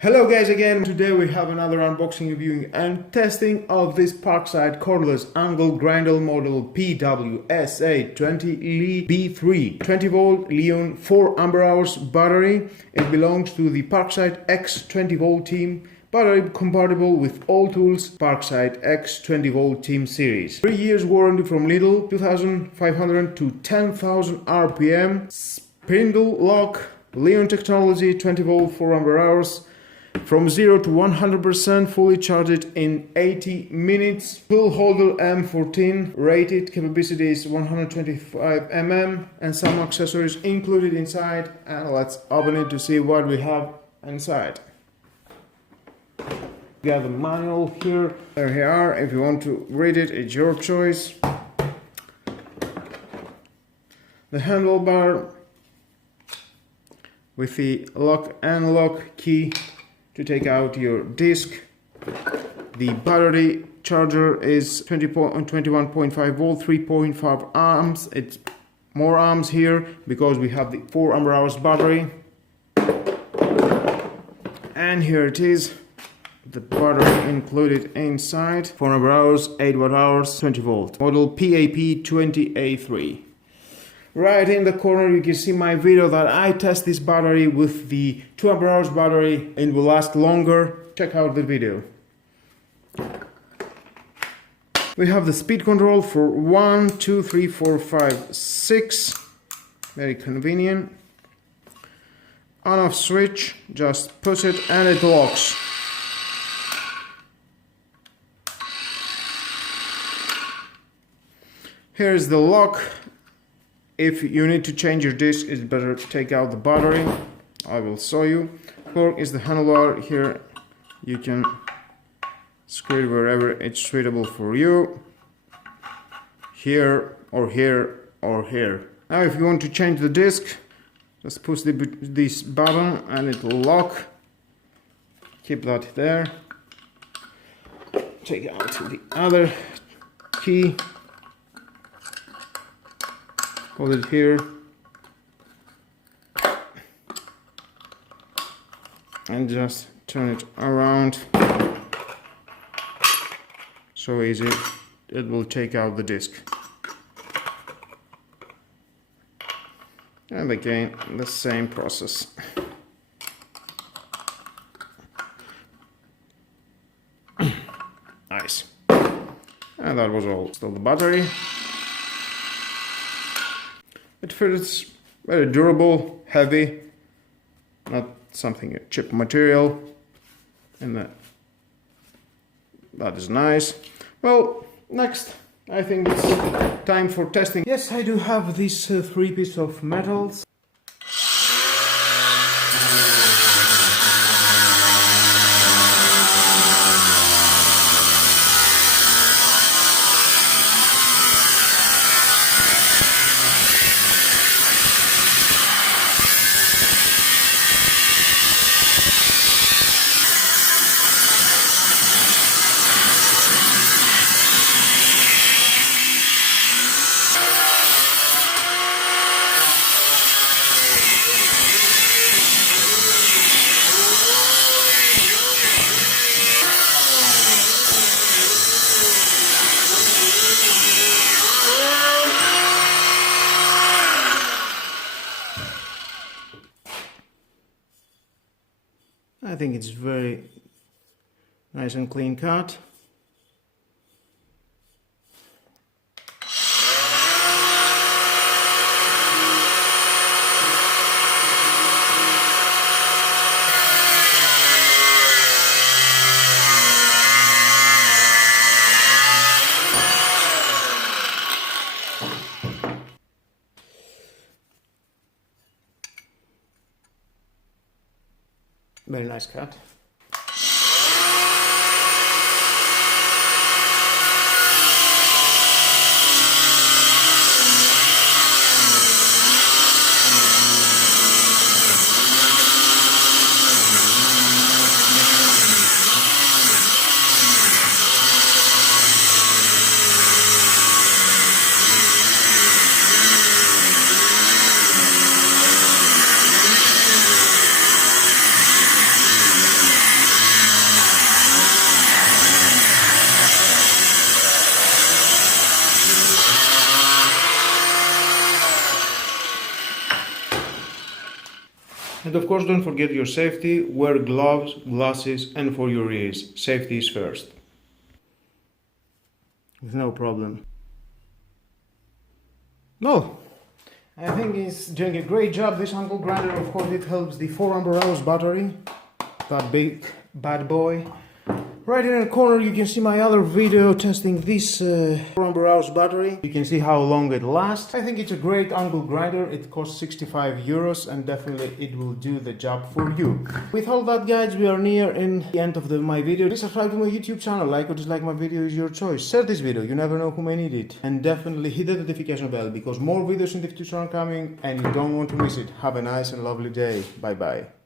Hello guys again. Today we have another unboxing, reviewing and testing of this Parkside cordless angle grinder model PWSA20LE-B3 20 volt Li-ion 4 ampere hours battery. It belongs to the Parkside X 20 volt team. Battery compatible with all tools Parkside X 20 volt team series. 3 years warranty from Lidl, 2500 to 10,000 RPM. Spindle lock, Li-ion technology, 20 volt 4 ampere hours. From 0 to 100% fully charged in 80 minutes. Tool holder M14, rated capacity is 125 mm and some accessories included inside. And let's open it to see what we have inside. We got the manual here. There you are. If you want to read it, it's your choice. The handlebar with the lock and lock key to take out your disc. The battery charger is 21.5 volt, 3.5 amps. It's more amps here because we have the 4 ampere hours battery. And here it is, the battery included inside. 4 ampere hours, 8 watt hours, 20 volt. Model PAP20A3. Right in the corner you can see my video that I test this battery with the 2 ampere hours battery. It will last longer. Check out the video. We have the speed control for 1, 2, 3, 4, 5, 6. Very convenient. On off switch, just push it and it locks. Here's the lock. If you need to change your disc, it's better to take out the battery. I will show you. Fork is the handlebar. Here you can screw it wherever it's suitable for you. Here or here or here. Now if you want to change the disc, just push this button and it will lock. Keep that there. Take out the other key. Hold it here and just turn it around. So easy, it will take out the disc. And again, the same process. Nice. And that was all. Still the battery. It feels very durable, heavy, not something cheap material, and that is nice. Well, next, I think it's time for testing. Yes, I do have these 3 pieces of metals. I think it's very nice and clean cut. Very nice cut. And of course, don't forget your safety. Wear gloves, glasses, and for your ears. Safety is first. With no problem. No, I think it's doing a great job. This angle grinder, of course, it helps the 4 ampere hours battery. That big bad boy. Right in the corner you can see my other video testing this 4 ampere hours battery. You can see how long it lasts. I think it's a great angle grinder. It costs 65 euros and definitely it will do the job for you. With all that, guys, we are near in the end of my video. Please subscribe to my YouTube channel. Like or dislike my video is your choice. Share this video, you never know who may need it. And definitely hit the notification bell because more videos in the future are coming and you don't want to miss it. Have a nice and lovely day. Bye bye.